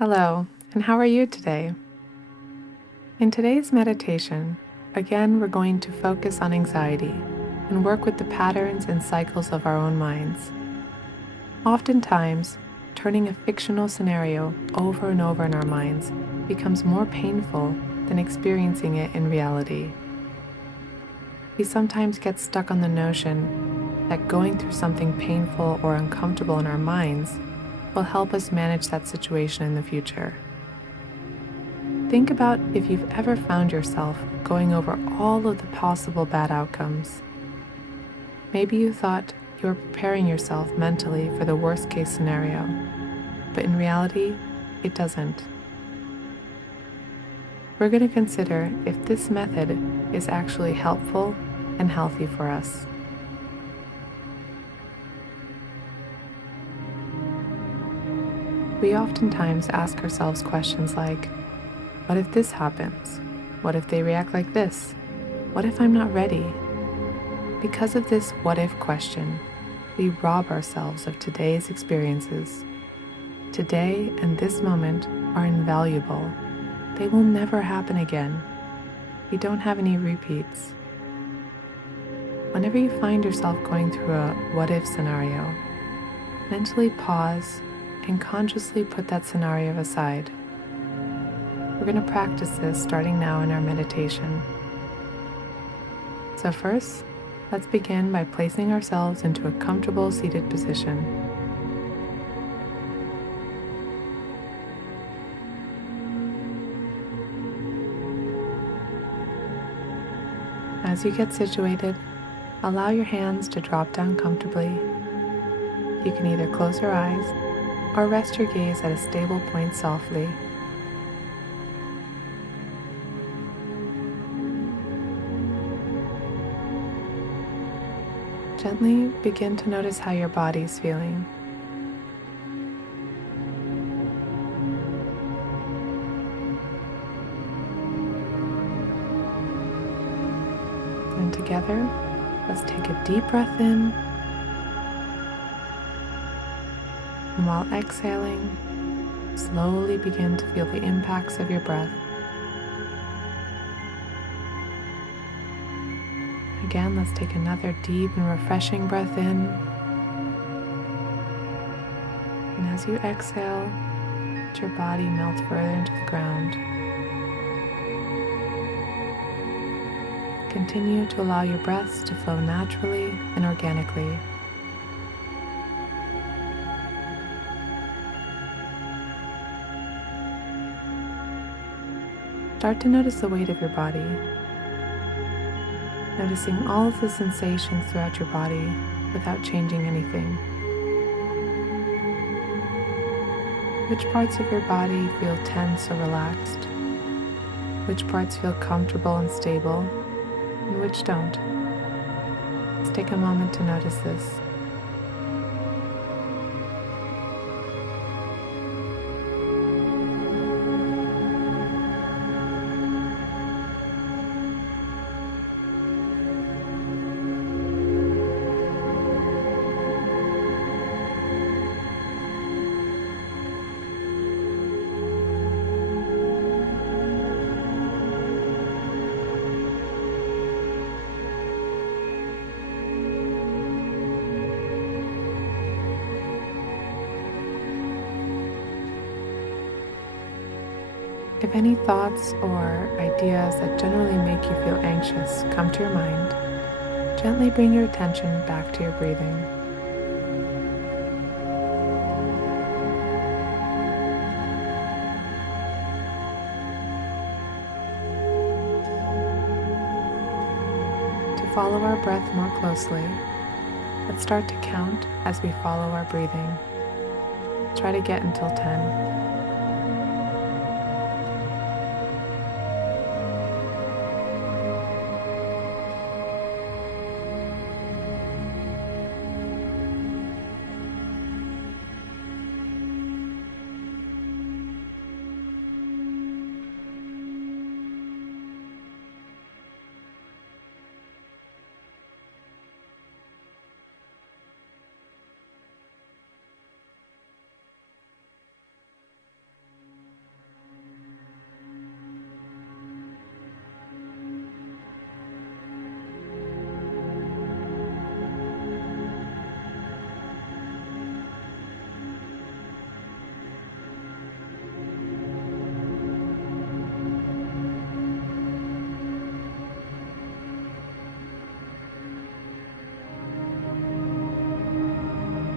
Hello, and how are you today? In today's meditation, again, we're going to focus on anxiety and work with the patterns and cycles of our own minds. Oftentimes, turning a fictional scenario over and over in our minds becomes more painful than experiencing it in reality. We sometimes get stuck on the notion that going through something painful or uncomfortable in our minds will help us manage that situation in the future. Think about if you've ever found yourself going over all of the possible bad outcomes. Maybe you thought you were preparing yourself mentally for the worst case scenario, but in reality, it doesn't. We're going to consider if this method is actually helpful and healthy for us. We oftentimes ask ourselves questions like, what if this happens? What if they react like this? What if I'm not ready? Because of this what if question, we rob ourselves of today's experiences. Today and this moment are invaluable. They will never happen again. We don't have any repeats. Whenever you find yourself going through a what if scenario, mentally pause and consciously put that scenario aside. We're going to practice this starting now in our meditation. So first, let's begin by placing ourselves into a comfortable seated position. As you get situated, allow your hands to drop down comfortably. You can either close your eyes or rest your gaze at a stable point softly. Gently begin to notice how your body is feeling. And together, let's take a deep breath in. And while exhaling, slowly begin to feel the impacts of your breath. Again, let's take another deep and refreshing breath in. And as you exhale, let your body melt further into the ground. Continue to allow your breaths to flow naturally and organically. Start to notice the weight of your body, noticing all of the sensations throughout your body without changing anything. Which parts of your body feel tense or relaxed? Which parts feel comfortable and stable, and which don't? Let's take a moment to notice this. If any thoughts or ideas that generally make you feel anxious come to your mind, gently bring your attention back to your breathing. To follow our breath more closely, let's start to count as we follow our breathing. Try to get until 10.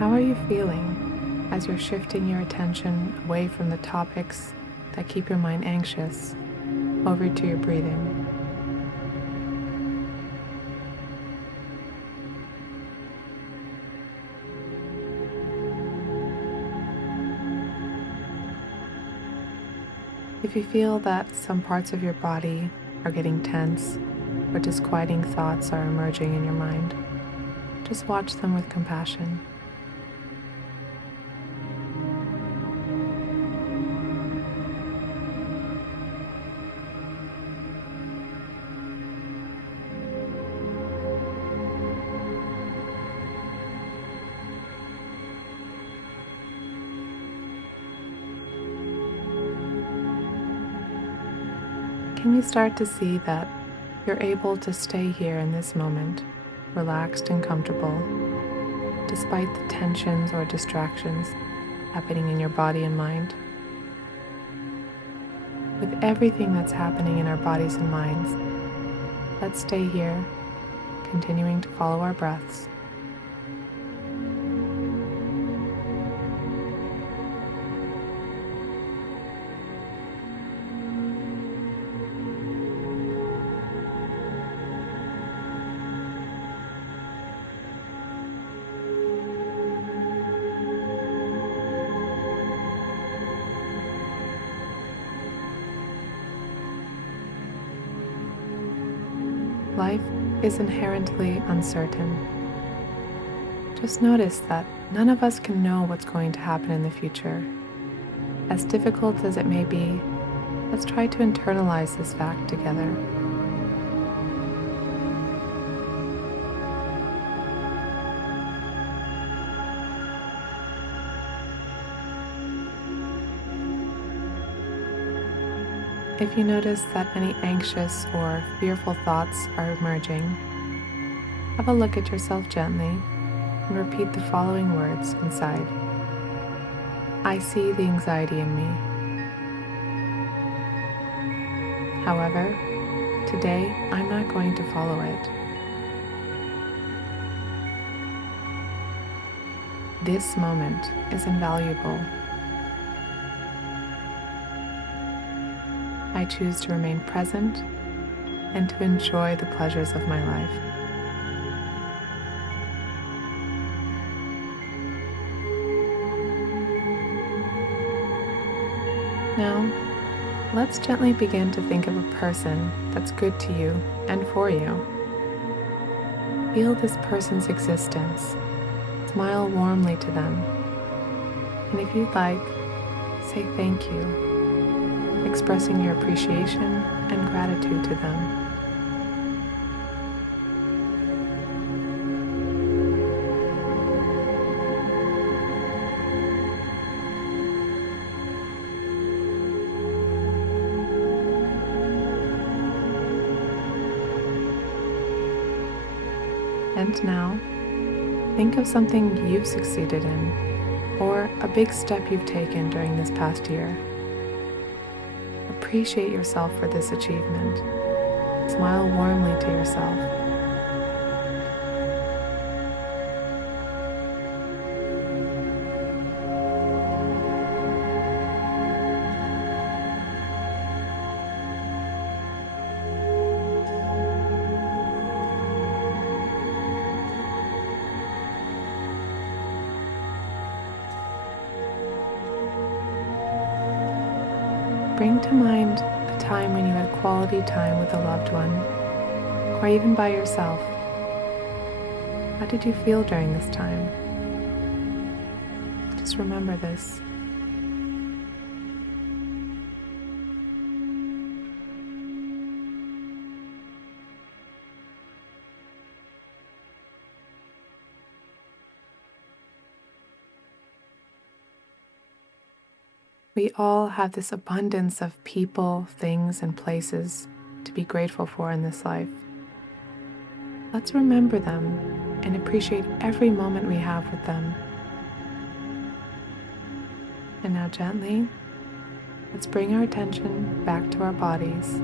How are you feeling as you're shifting your attention away from the topics that keep your mind anxious over to your breathing? If you feel that some parts of your body are getting tense or disquieting thoughts are emerging in your mind, just watch them with compassion. Can you start to see that you're able to stay here in this moment, relaxed and comfortable, despite the tensions or distractions happening in your body and mind? With everything that's happening in our bodies and minds, let's stay here, continuing to follow our breaths. Life is inherently uncertain. Just notice that none of us can know what's going to happen in the future. As difficult as it may be, let's try to internalize this fact together. If you notice that any anxious or fearful thoughts are emerging, have a look at yourself gently and repeat the following words inside. I see the anxiety in me. However, today I'm not going to follow it. This moment is invaluable. I choose to remain present and to enjoy the pleasures of my life. Now, let's gently begin to think of a person that's good to you and for you. Feel this person's existence. Smile warmly to them. And if you'd like, say thank you, expressing your appreciation and gratitude to them. And now, think of something you've succeeded in, or a big step you've taken during this past year. Appreciate yourself for this achievement. Smile warmly to yourself. Bring to mind a time when you had quality time with a loved one, or even by yourself. How did you feel during this time? Just remember this. We all have this abundance of people, things, and places to be grateful for in this life. Let's remember them and appreciate every moment we have with them. And now gently, let's bring our attention back to our bodies.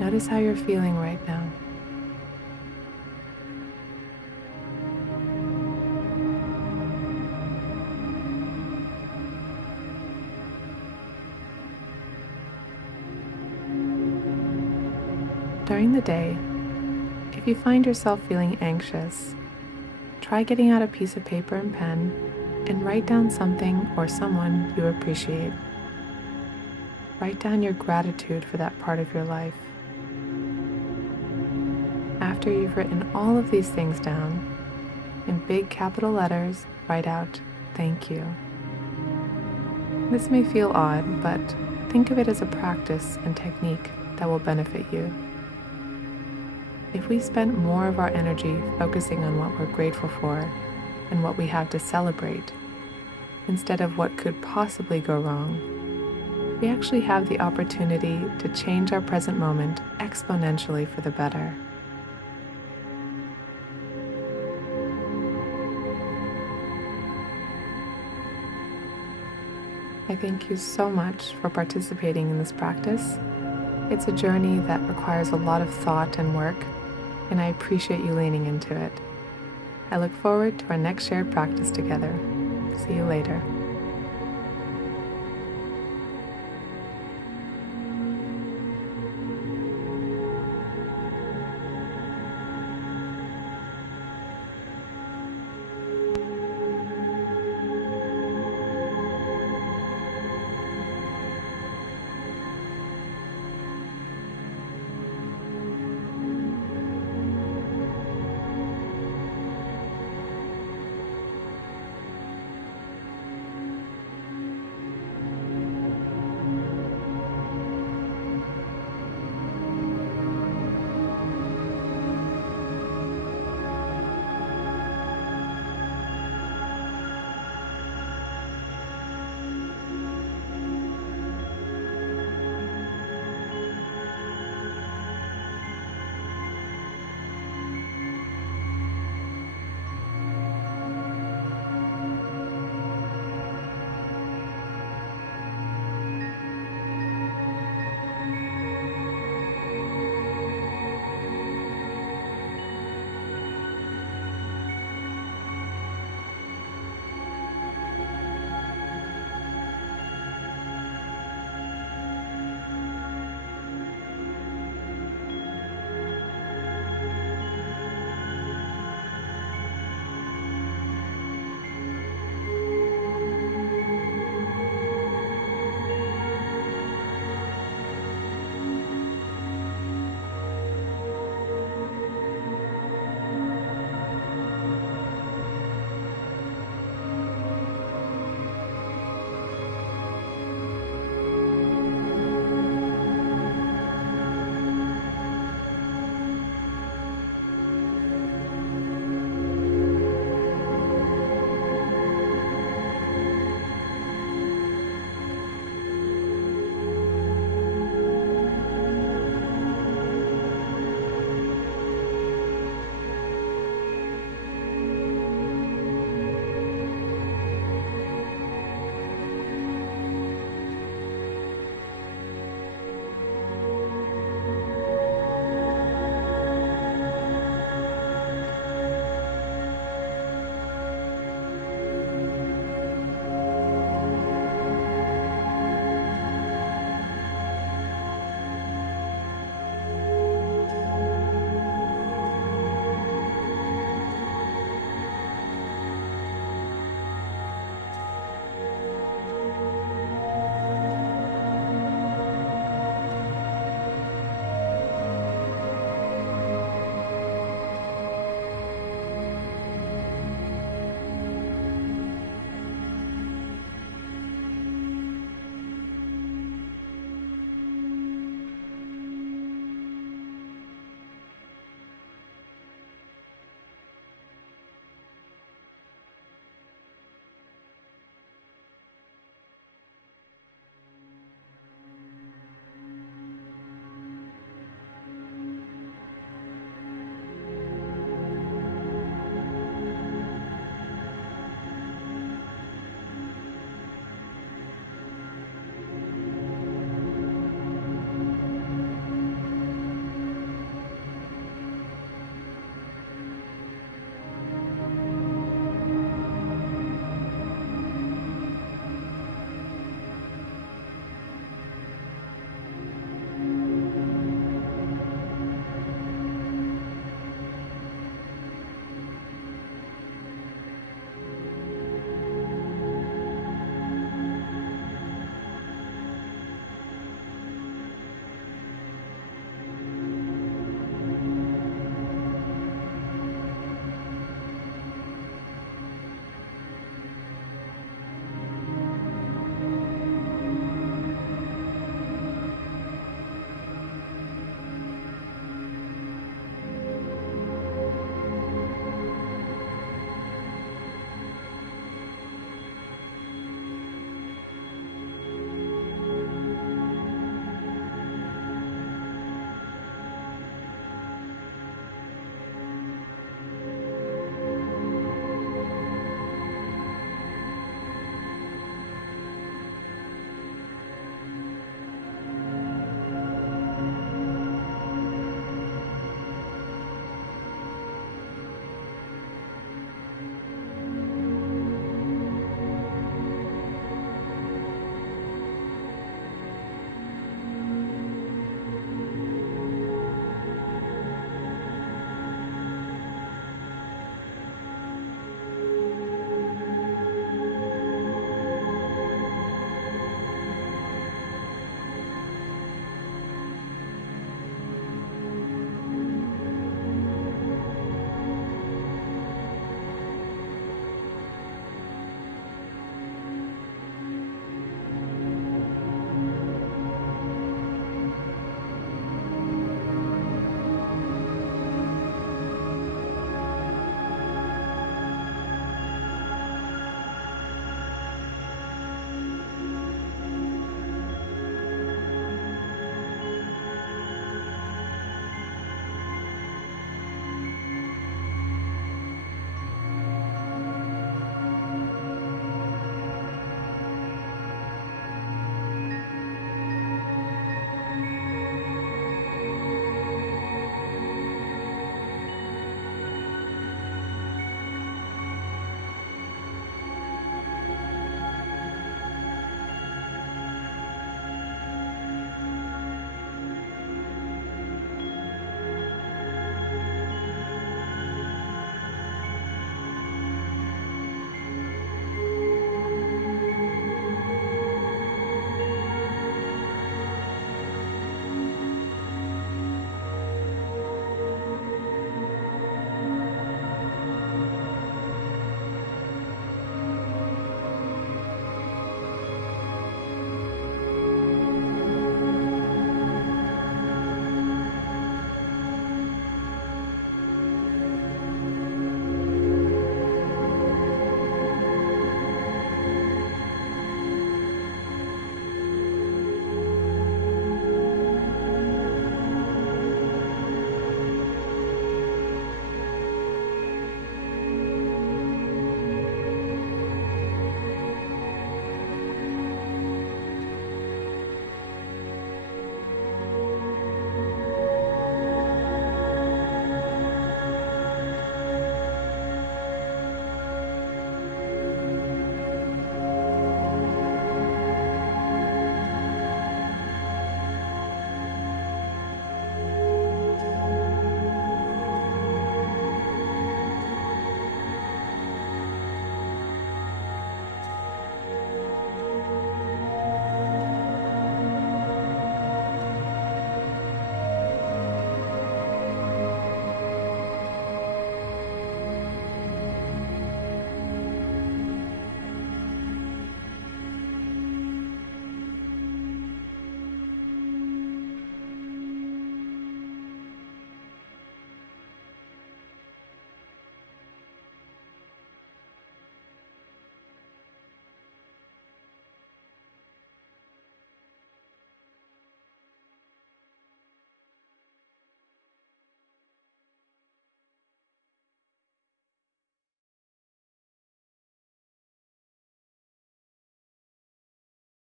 Notice how you're feeling right now. During the day, if you find yourself feeling anxious, try getting out a piece of paper and pen and write down something or someone you appreciate. Write down your gratitude for that part of your life. After you've written all of these things down, in big capital letters, write out, "Thank you." This may feel odd, but think of it as a practice and technique that will benefit you. If we spent more of our energy focusing on what we're grateful for and what we have to celebrate, instead of what could possibly go wrong, we actually have the opportunity to change our present moment exponentially for the better. I thank you so much for participating in this practice. It's a journey that requires a lot of thought and work, and I appreciate you leaning into it. I look forward to our next shared practice together. See you later.